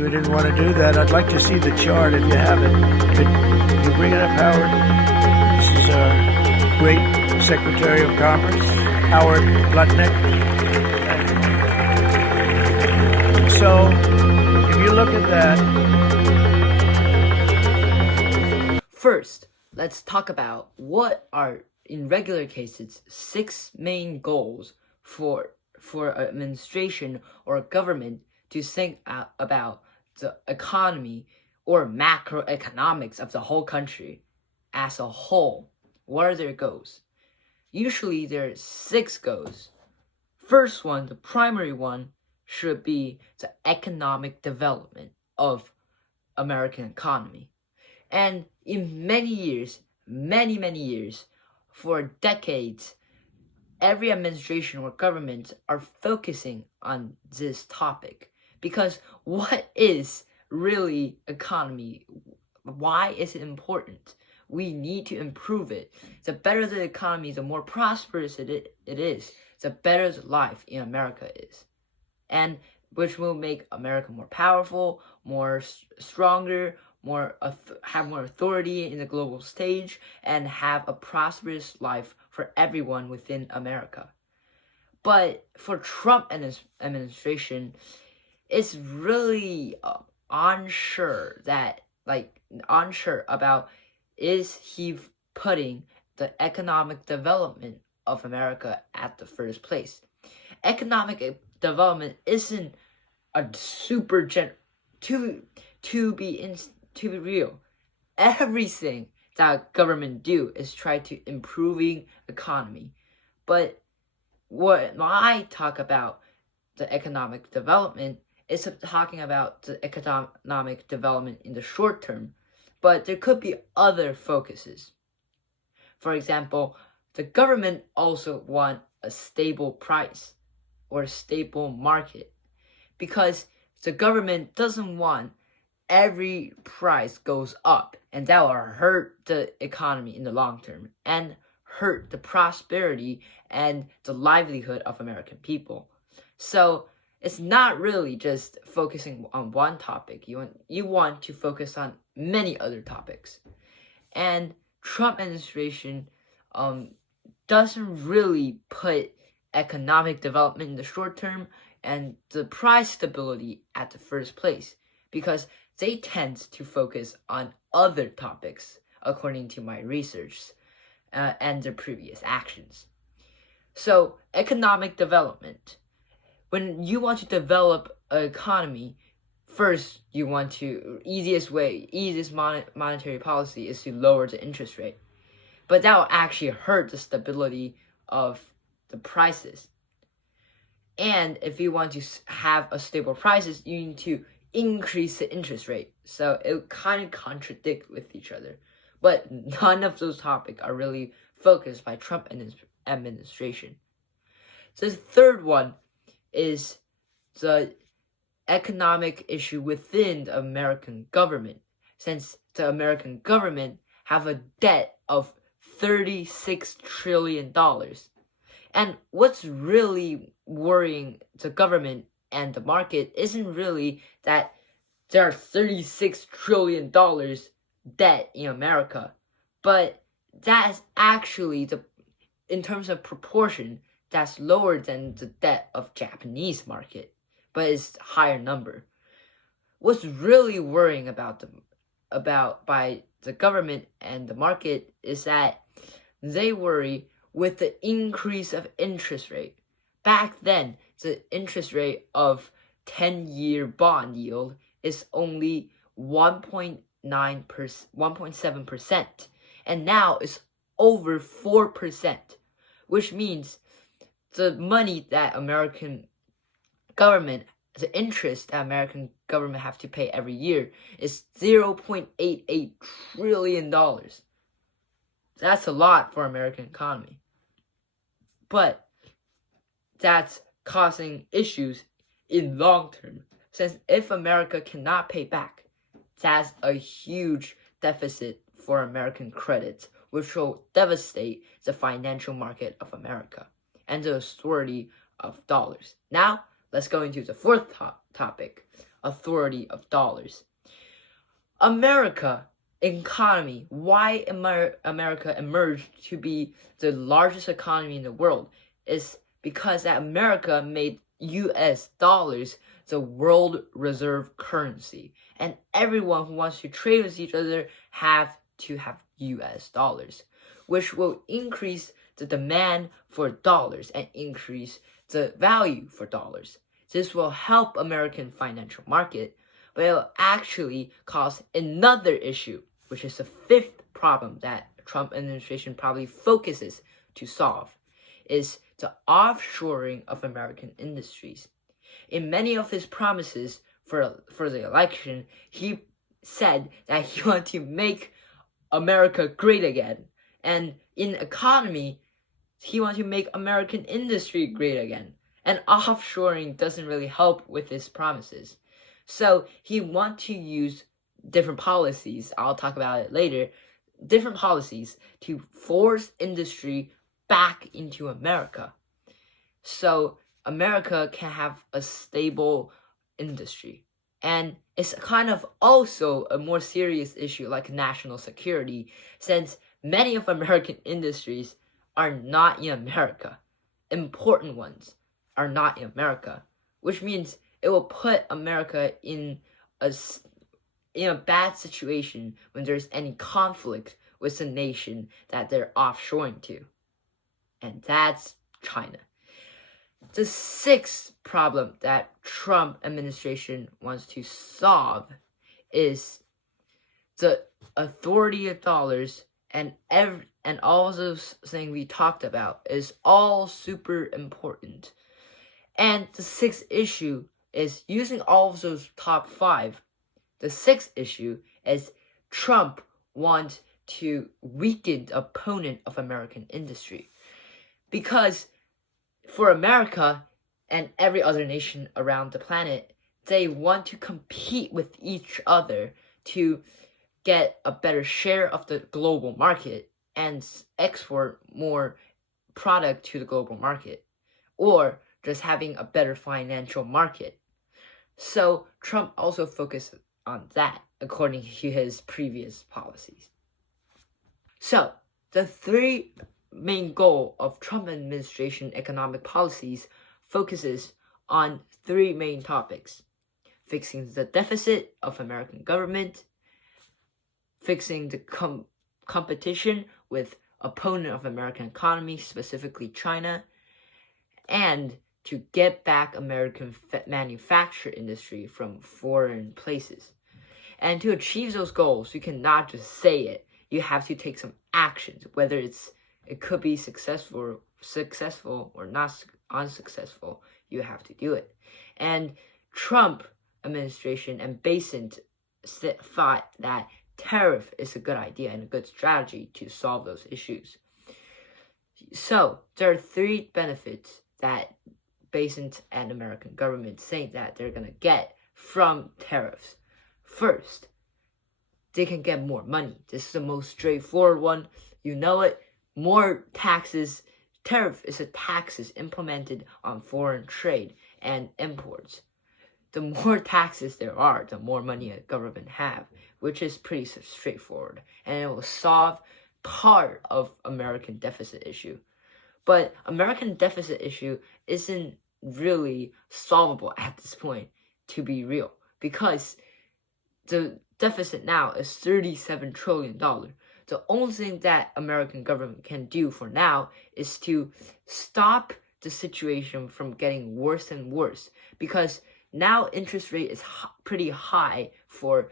we didn't want to do that. I'd like to see the chart if you have it. Could you bring it up, Howard? This is our great Secretary of Commerce, Howard Lutnick. So, if you look at that. First, let's talk about what are, in regular cases, 6 main goals for an administration or a government to think about the economy or macroeconomics of the whole country as a whole. What are their goals? Usually there are 6 goals. First one, the primary one, should be the economic development of American economy. And in many years, many years, for decades, every administration or government are focusing on this topic. Because what is really economy? Why is it important? We need to improve it. The better the economy, the more prosperous it is, the better the life in America is. And which will make America more powerful, more stronger, have more authority in the global stage, and have a prosperous life for everyone within America. But for Trump and his administration, it's really unsure about is he putting the economic development of America at the first place. Economic development isn't a super to be real. Everything that government do is try to improving economy. But when I talk about the economic development, it's talking about the economic development in the short term, but there could be other focuses. For example, the government also want a stable price or a stable market, because the government doesn't want every price goes up, and that will hurt the economy in the long term and hurt the prosperity and the livelihood of American people. So it's not really just focusing on one topic. You want to focus on many other topics. And Trump administration doesn't really put economic development in the short term and the price stability at the first place, because they tend to focus on other topics, according to my research and their previous actions. So, economic development. When you want to develop an economy, first easiest monetary policy is to lower the interest rate. But that will actually hurt the stability of the prices. And if you want to have a stable prices, you need to increase the interest rate. So it kind of contradict with each other. But none of those topics are really focused by Trump and his administration. So the third one is the economic issue within the American government, since the American government have a debt of $36 trillion. And what's really worrying the government and the market isn't really that there are $36 trillion debt in America, but that's actually in terms of proportion, that's lower than the debt of Japanese market, but it's a higher number. What's really worrying by the government and the market is that they worry with the increase of interest rate. Back then, the interest rate of 10-year bond yield is only 1.7%, and now it's over 4%, which means the money that the interest that American government have to pay every year is $0.88 trillion. That's a lot for American economy. But that's causing issues in long term, since if America cannot pay back, that's a huge deficit for American credit, which will devastate the financial market of America and the authority of dollars. Now, let's go into the fourth topic, authority of dollars. America economy, why America emerged to be the largest economy in the world is because that America made US dollars the world reserve currency, and everyone who wants to trade with each other have to have US dollars, which will increase the demand for dollars and increase the value for dollars. This will help American financial market, but it will actually cause another issue, which is the fifth problem that Trump administration probably focuses to solve, is the offshoring of American industries. In many of his promises for the election, he said that he wanted to make America great again. And in economy, he wanted to make American industry great again. And offshoring doesn't really help with his promises. So he wants to use different policies, I'll talk about it later, different policies to force industry back into America. So America can have a stable industry. And it's kind of also a more serious issue like national security, since many of American industries are not in America. Important ones are not in America, which means it will put America in a bad situation when there's any conflict with the nation that they're offshoring to. And that's China. The sixth problem that Trump administration wants to solve is the authority of dollars, and all those things we talked about is all super important. And the sixth issue is using all of those top five. The sixth issue is Trump wants to weaken the opponent of American industry. Because for America and every other nation around the planet, they want to compete with each other to get a better share of the global market and export more product to the global market, or just having a better financial market. So Trump also focused on that according to his previous policies. So the three main goal of Trump administration economic policies focuses on three main topics: fixing the deficit of American government, fixing the competition with opponent of American economy, specifically China, and to get back American manufacturing industry from foreign places. And to achieve those goals, you cannot just say it. You have to take some actions, whether it could be successful or not unsuccessful. You have to do it. And Trump administration and Bessent thought that tariff is a good idea and a good strategy to solve those issues. So there are three benefits that Bessent and American government say that they're going to get from tariffs. First, they can get more money. This is the most straightforward one. You know it. More taxes. Tariff is a taxes implemented on foreign trade and imports. The more taxes there are, the more money a government have, which is pretty straightforward. And it will solve part of American deficit issue. But American deficit issue isn't really solvable at this point, to be real, because the deficit now is $37 trillion. The only thing that American government can do for now is to stop the situation from getting worse and worse, because now interest rate is pretty high for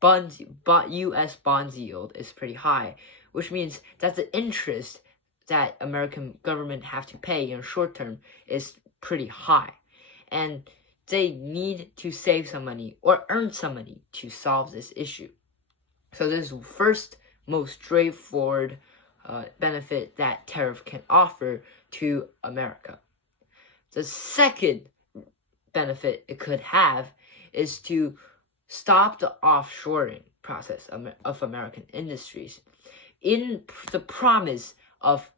bonds. U.S. bonds yield is pretty high, which means that the interest that American government have to pay in short term is pretty high, and they need to save some money or earn some money to solve this issue. So this is the first most straightforward benefit that tariff can offer to America. The second benefit it could have is to stop the offshoring process of American industries. In the promise of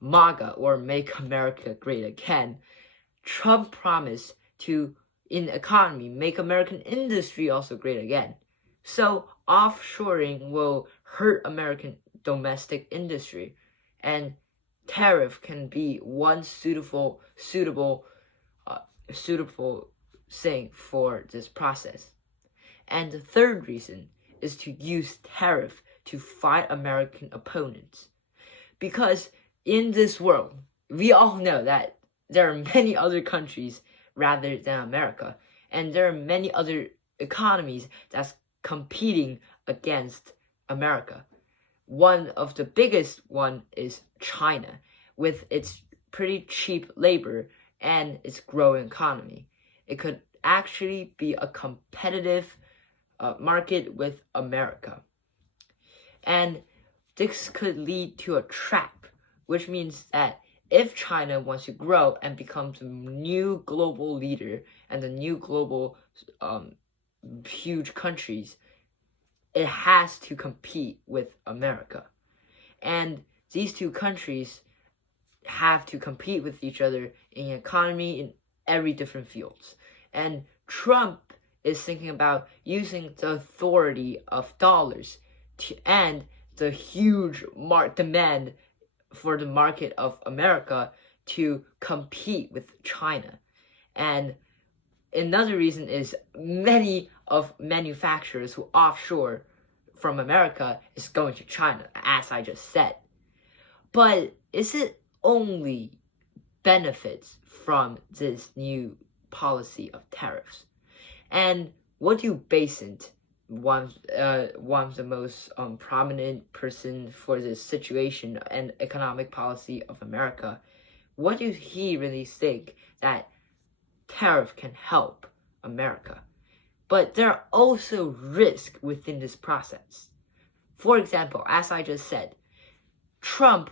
MAGA, or Make America Great Again, Trump promised to in economy, make American industry also great again. So offshoring will hurt American domestic industry, and tariff can be one suitable thing for this process. And the third reason is to use tariff to fight American opponents. Because in this world, we all know that there are many other countries rather than America, and there are many other economies that's competing against America. One of the biggest one is China, with its pretty cheap labor and its growing economy. It could actually be a competitive market with America. And this could lead to a trap, which means that if China wants to grow and become the new global leader and the new global huge countries, it has to compete with America. And these two countries have to compete with each other in economy in every different fields. And Trump is thinking about using the authority of dollars and the huge demand for the market of America to compete with China. And another reason is many of manufacturers who offshore from America is going to China, as I just said. But is it only benefits from this new policy of tariffs? And what do you base it? One of the most prominent person for this situation and economic policy of America, what do he really think that tariff can help America? But there are also risks within this process. For example, as I just said, Trump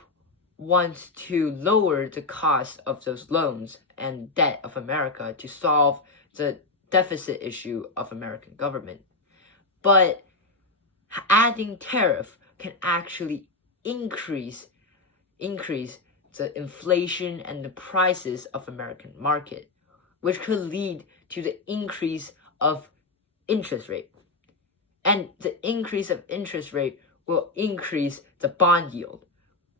wants to lower the cost of those loans and debt of America to solve the deficit issue of American government. But adding tariff can actually increase the inflation and the prices of American market, which could lead to the increase of interest rate. And the increase of interest rate will increase the bond yield,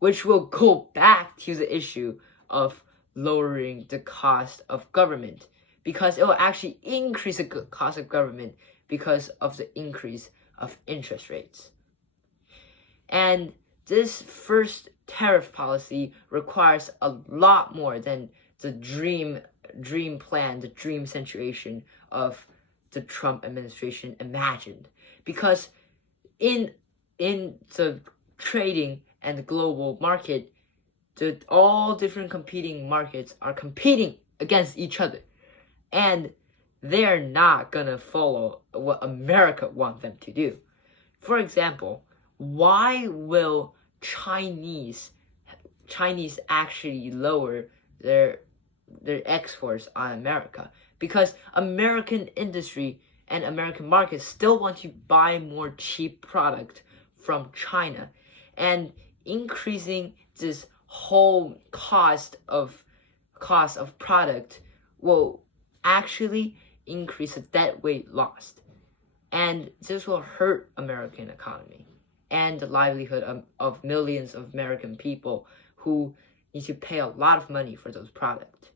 which will go back to the issue of lowering the cost of government, because it will actually increase the cost of government because of the increase of interest rates. And this first tariff policy requires a lot more than the dream plan, the dream situation of the Trump administration imagined. Because in the trading and the global market, all different competing markets are competing against each other. And they're not gonna follow what America wants them to do. For example, why will Chinese actually lower their exports on America? Because American industry and American markets still want to buy more cheap product from China, and increasing this whole cost of product will actually increase the debt weight lost, and this will hurt American economy and the livelihood of millions of American people who need to pay a lot of money for those products,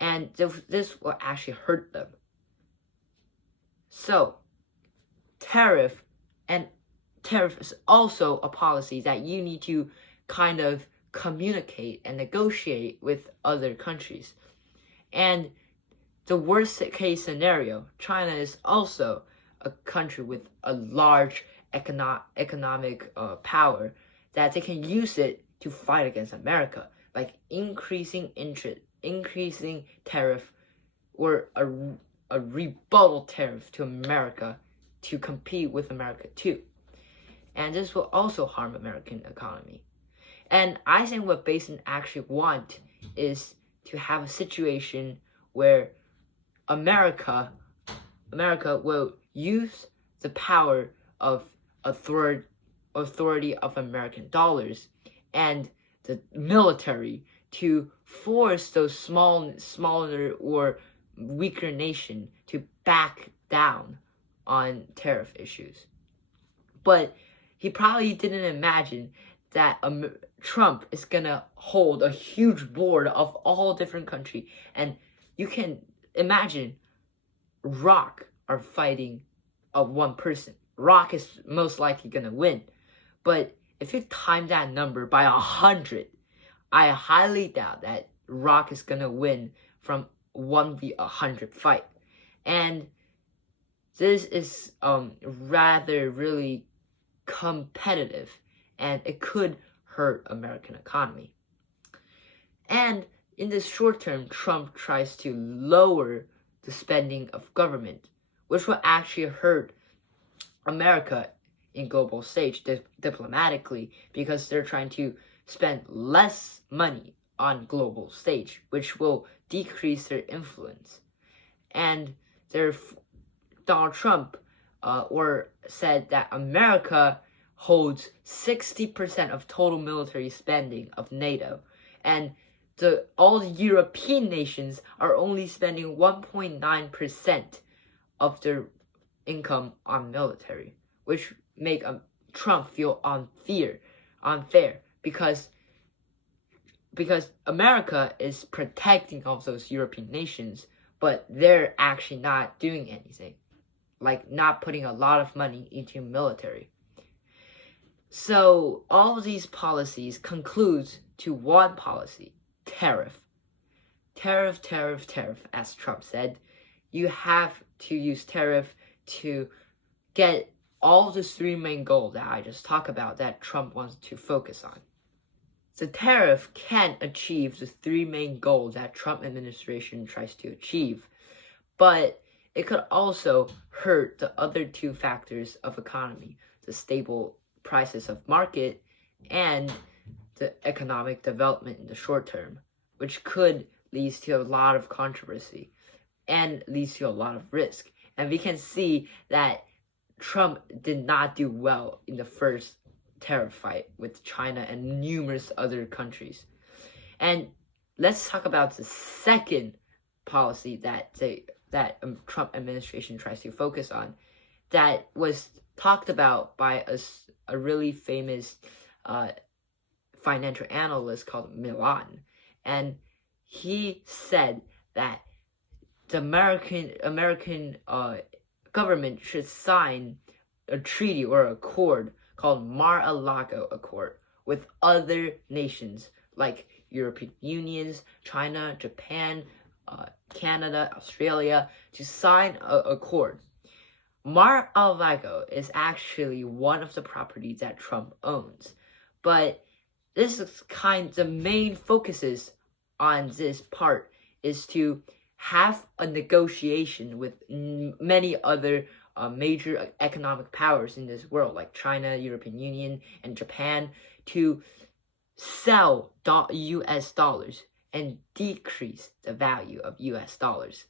and this will actually hurt them. So tariff is also a policy that you need to kind of communicate and negotiate with other countries. And the worst case scenario, China is also a country with a large economic power that they can use it to fight against America, like increasing tariff or a rebuttal tariff to America to compete with America too. And this will also harm American economy. And I think what Basin actually want is to have a situation where America will use the power of authority of American dollars and the military to force those smaller or weaker nation to back down on tariff issues. But he probably didn't imagine that Trump is gonna hold a huge board of all different countries, and you can imagine Rock are fighting one person. Rock is most likely gonna win, but if you time that number by 100, I highly doubt that Rock is gonna win from 1v100 fight. And this is rather really competitive, and it could hurt American economy. And in the short term, Trump tries to lower the spending of government, which will actually hurt America in global stage diplomatically, because they're trying to spend less money on global stage, which will decrease their influence. And Donald Trump said that America holds 60% of total military spending of NATO, and all the European nations are only spending 1.9% of their income on military, which make Trump feel unfair because America is protecting all those European nations, but they're actually not doing anything, like not putting a lot of money into military. So all of these policies concludes to one policy: tariff. Tariff, tariff, tariff, as Trump said. You have to use tariff to get all the three main goals that I just talked about that Trump wants to focus on. The tariff can achieve the three main goals that Trump administration tries to achieve, but it could also hurt the other two factors of economy: the stable prices of market and the economic development in the short term, which could lead to a lot of controversy and leads to a lot of risk. And we can see that Trump did not do well in the first tariff fight with China and numerous other countries. And let's talk about the second policy that Trump administration tries to focus on, that was talked about by a really famous financial analyst called Milan. And he said that the American government should sign a treaty or accord called Mar-a-Lago Accord with other nations like European Unions, China, Japan, Canada, Australia, to sign an accord. Mar-a-Lago is actually one of the properties that Trump owns, but this is the main focuses on this part is to have a negotiation with many other major economic powers in this world, like China, European Union, and Japan, to sell US dollars and decrease the value of US dollars.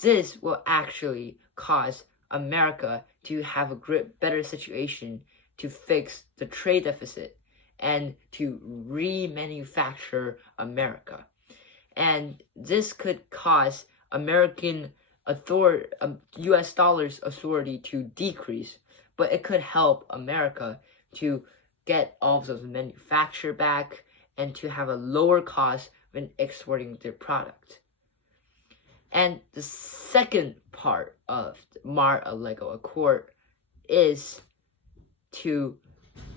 This will actually cause America to have a better situation to fix the trade deficit and to remanufacture America. And this could cause US dollars authority to decrease, but it could help America to get all of those manufacture back and to have a lower cost when exporting their product. And the second part of the Mar-a-Lago Accord is to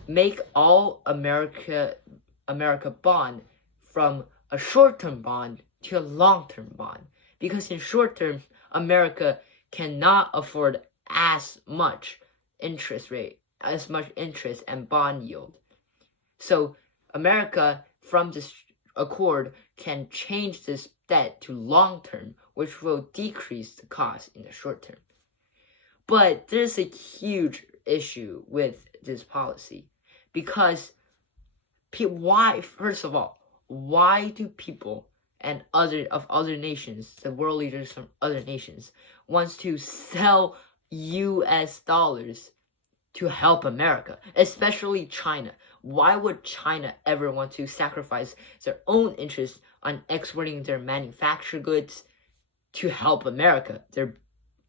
make all America bond from a short-term bond to a long-term bond. Because in short term, America cannot afford as much interest and bond yield. So America, from this accord, can change this debt to long term, which will decrease the cost in the short term. But there's a huge issue with this policy, because first of all, why do people and other nations, the world leaders from other nations, wants to sell US dollars to help America, especially China? Why would China ever want to sacrifice their own interests on exporting their manufactured goods to help America, their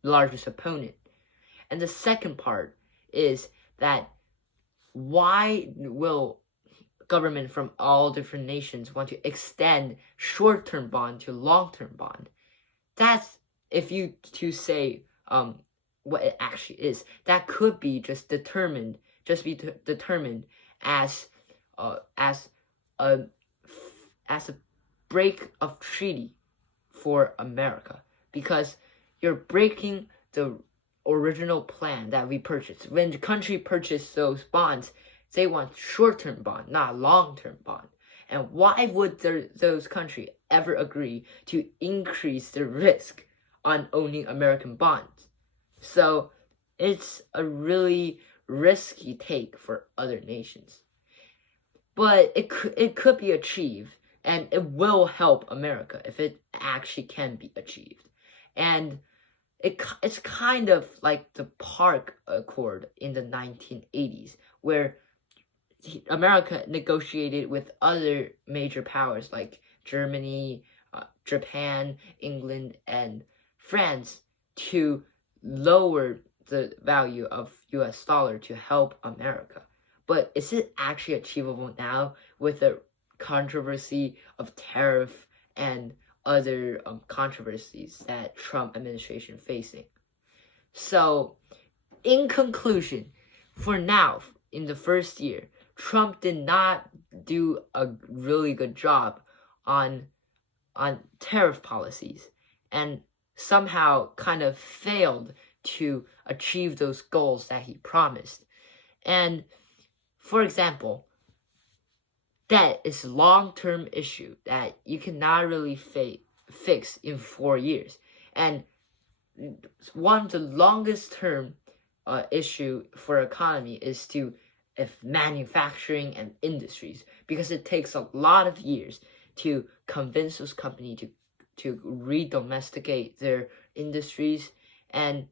largest opponent. And the second part is that why will government from all different nations want to extend short-term bond to long-term bond? That's, if you to say what it actually is, that could be determined as a break of treaty for America, because you're breaking the original plan that we purchased. When the country purchased those bonds, they want short-term bond, not long-term bond. And why would those countries ever agree to increase the risk on owning American bonds? So it's a really risky take for other nations. But it could be achieved, and it will help America if it actually can be achieved. And it's kind of like the Park Accord in the 1980s, where America negotiated with other major powers like Germany, Japan, England, and France to lower the value of US dollar to help America. But is it actually achievable now with the controversy of tariff and other controversies that Trump administration facing? So, in conclusion, for now, in the first year, Trump did not do a really good job on tariff policies, and somehow kind of failed to achieve those goals that he promised. And for example, debt is a long-term issue that you cannot really fix in 4 years. And one of the longest term issue for economy is if manufacturing and industries, because it takes a lot of years to convince those companies to re-domesticate their industries. And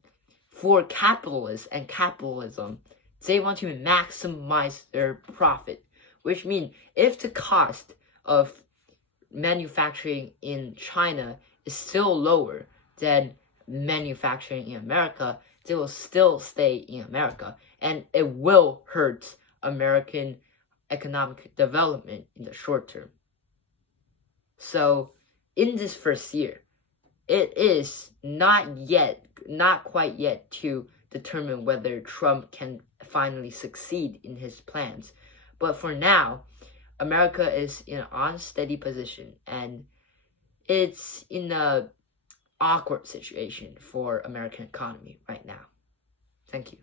for capitalists and capitalism, they want to maximize their profit, which means if the cost of manufacturing in China is still lower than manufacturing in America, they will still stay in America, and it will hurt American economic development in the short term. So in this first year, it is not quite yet to determine whether Trump can finally succeed in his plans. But for now, America is in an unsteady position, and it's in an awkward situation for American economy right now. Thank you.